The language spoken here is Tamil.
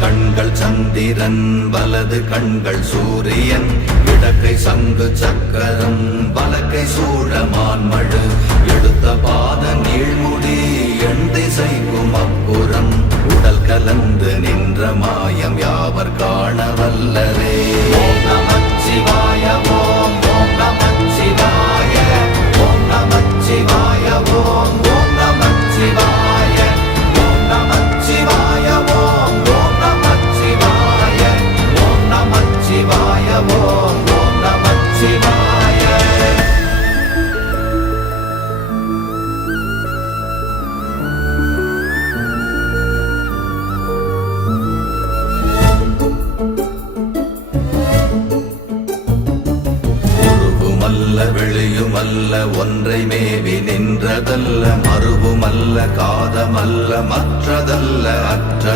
கண்கள் சந்திரன் வலது கண்கள் சூரியன் இடக்கை சங்கு சக்கரம் வலக்கை சூழமான்மழு எடுத்த பாத நீழ்முடி எண் திசைக்கும் அப்புறம் உடல் கலந்து நின்ற மாயம் யாவர் காண வல்லரே. ஓம் நமச்சிவாய ஓம் ஓம் நமச்சிவாய ஓம் நமச்சிவாய ஓம் ஓம் நமச்சிவாய ஓம் நமச்சிவாய ஓம் ஓம் நமச்சிவாய ஓம் நமச்சிவாய ஓம் ஓம் நமச்சிவாய. வெளியுமல்ல ஒன்றை மேவி நின்றதல்ல மறுவுமல்ல காதமல்ல மற்றதல்ல அற்றது